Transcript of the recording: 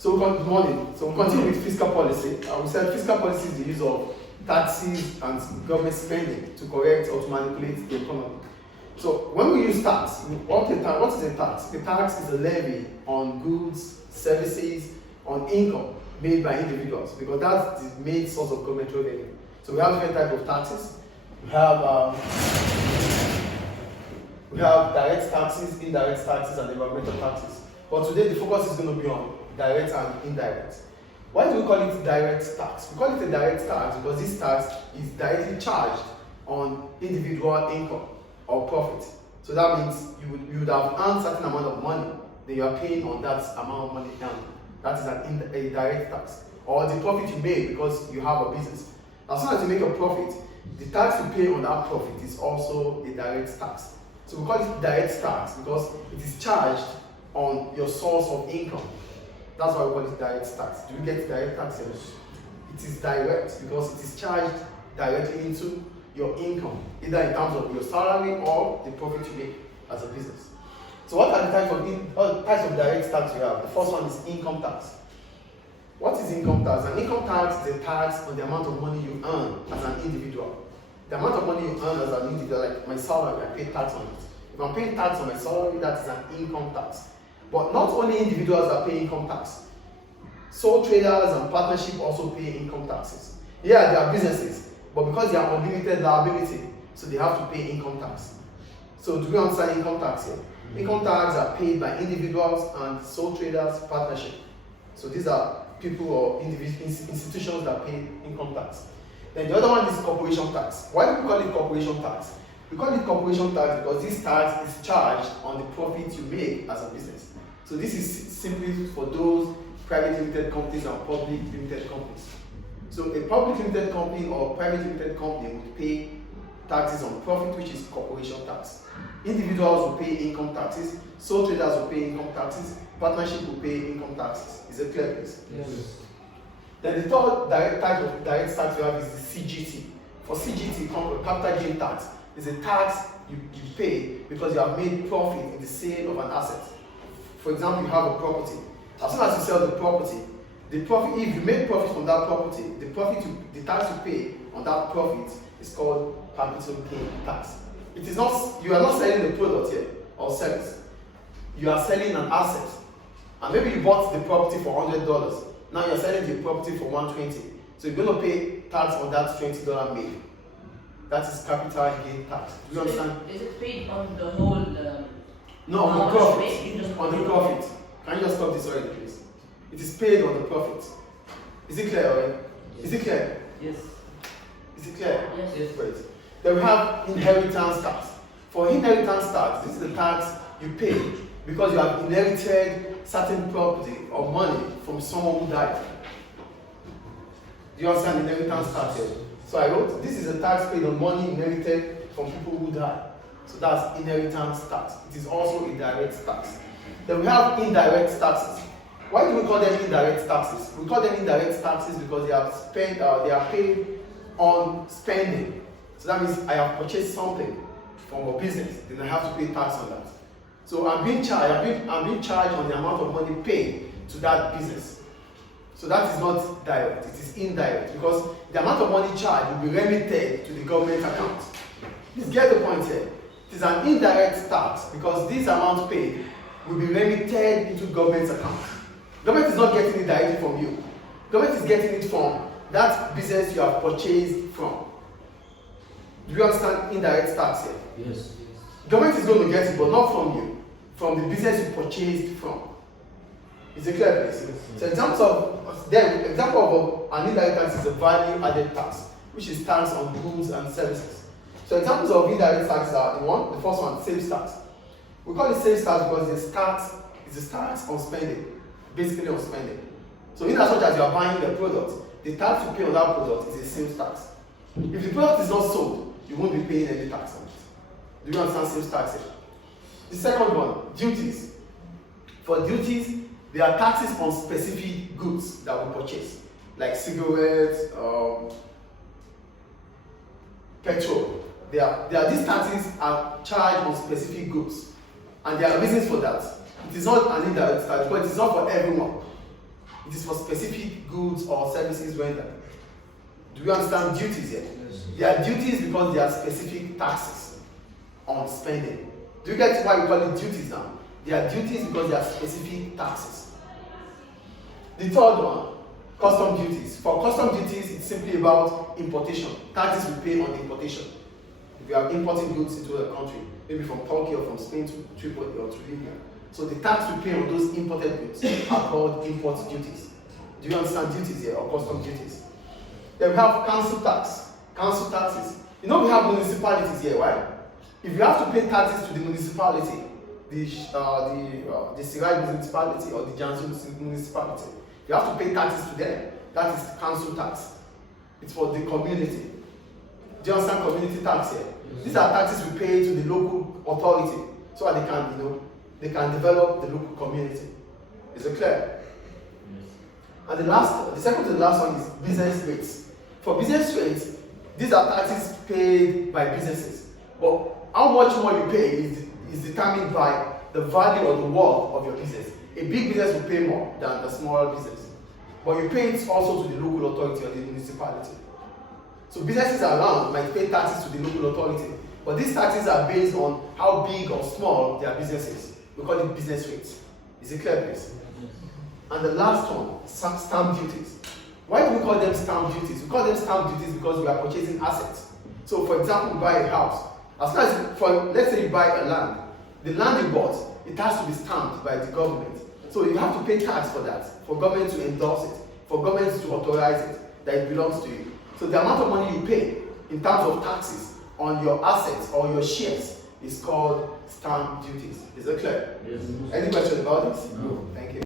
So good morning. So we'll continue with fiscal policy. We said fiscal policy is the use of taxes and government spending to correct or to manipulate the economy. So when we use tax, what is a tax? The tax is a levy on goods, services, on income made by individuals, because that's the main source of government revenue. So we have different types of taxes. We have direct taxes, indirect taxes, and environmental taxes. But today the focus is going to be on direct and indirect. Why do we call it direct tax? We call it a direct tax because this tax is directly charged on individual income or profit. So that means you would have earned a certain amount of money, then you are paying on that amount of money earned. That is a direct tax. Or the profit you make because you have a business. As soon as you make a profit, the tax you pay on that profit is also a direct tax. So we call it direct tax because it is charged on your source of income. That's why we call it direct tax. Do you get direct tax? It is direct because it is charged directly into your income, either in terms of your salary or the profit you make as a business. So what are the types of direct tax we have? The first one is income tax. What is income tax? An income tax is a tax on the amount of money you earn as an individual. The amount of money you earn as an individual, like my salary, I pay tax on it. If I'm paying tax on my salary, that is an income tax. But not only individuals that pay income tax. Sole traders and partnership also pay income taxes. Yeah, they are businesses, but because they are unlimited liability, so they have to pay income tax. So do we understand income tax here? Income tax are paid by individuals and sole traders partnership. So these are people or institutions that pay income tax. Then the other one is corporation tax. Why do we call it corporation tax? We call it corporation tax because this tax is charged on the profit you make as a business. So this is simply for those private limited companies and public limited companies. So a public limited company or private limited company would pay taxes on profit, which is corporation tax. Individuals will pay income taxes, sole traders will pay income taxes, partnership will pay income taxes. Is it clear, please? Yes. Then the third type of direct tax we have is the CGT. For CGT, capital gain tax, is a tax you pay because you have made profit in the sale of an asset. For example, you have a property. As soon as you sell the property, if you make profit from that property, the tax you pay on that profit is called capital gain tax. It is not, you are not selling the product here or service. You are selling an asset. And maybe you bought the property for $100. Now you're selling the property for $120. So you're going to pay tax on that $20 made. That is capital gain tax. Do you understand? Is it paid on the whole? No, on the profit. On the profit. Can you just stop this already, please? It is paid on the profit. Is it clear already? Yes. Is it clear? Yes. Is it clear? Yes. Great. Then we have inheritance tax. For inheritance tax, this is the tax you pay because you have inherited certain property or money from someone who died. Do you understand inheritance tax here? So I wrote, this is a tax paid on money inherited from people who died. So that's inheritance tax. It is also a direct tax. Then we have indirect taxes. Why do we call them indirect taxes? We call them indirect taxes because they are paid on spending. So that means I have purchased something from a business, then I have to pay tax on that. So I'm being charged on the amount of money paid to that business. So that is not direct, it is indirect because the amount of money charged will be remitted to the government account. Please get the point here. It is an indirect tax because this amount paid will be remitted into government's account. Government is not getting it directly from you. Government is getting it from that business you have purchased from. Do you understand indirect tax here? Yes. Government is going to get it, but not from you, from the business you purchased from. Is it clear, please? Yes. So example of an indirect tax is a value-added tax, which is tax on goods and services. So examples of indirect taxes are the first one, sales tax. We call it sales tax because it's a tax on spending, basically on spending. So in as much as you are buying the product, the tax you pay on that product is a sales tax. If the product is not sold, you won't be paying any tax on it. Do you understand sales tax here? The second one, duties. For duties, there are taxes on specific goods that we purchase, like cigarettes, petrol. These taxes are charged on specific goods, and there are reasons for that. It is not an indirect tax, but it is not for everyone. It is for specific goods or services rendered. Do you understand duties here? Yes. They are duties because they are specific taxes on spending. Do you get why we call it duties now? They are duties because they are specific taxes. The third one, custom duties. For custom duties, it's simply about importation. Taxes we pay on importation. If you are importing goods into a country, maybe from Turkey or from Spain to Tripoli or to Libya. So the tax we pay on those imported goods are called import duties. Do you understand duties here or custom duties? Then we have council tax, council taxes. You know we have municipalities here, right? If you have to pay taxes to the municipality, the Sirai municipality or the Jansu municipality, you have to pay taxes to them. That is council tax. It's for the community. Do you understand community tax here? Yes. These are taxes we pay to the local authority so that they can develop the local community. Is it clear? Yes. And the second to the last one is business rates. For business rates, these are taxes paid by businesses. But how much more you pay is determined by the value or the worth of your business. A big business will pay more than a smaller business. But you pay it also to the local authority or the municipality. So businesses around might pay taxes to the local authority. But these taxes are based on how big or small their business is. We call it business rates. Is it clear, please? And the last one, stamp duties. Why do we call them stamp duties? We call them stamp duties because we are purchasing assets. So for example, we buy a house. As long as, let's say you buy a land. The land you bought, it has to be stamped by the government. So you have to pay tax for that, for government to endorse it, for government to authorize it, that it belongs to you. So the amount of money you pay in terms of taxes on your assets or your shares is called stamp duties. Is that clear? Yes. Any questions about this? No. Thank you.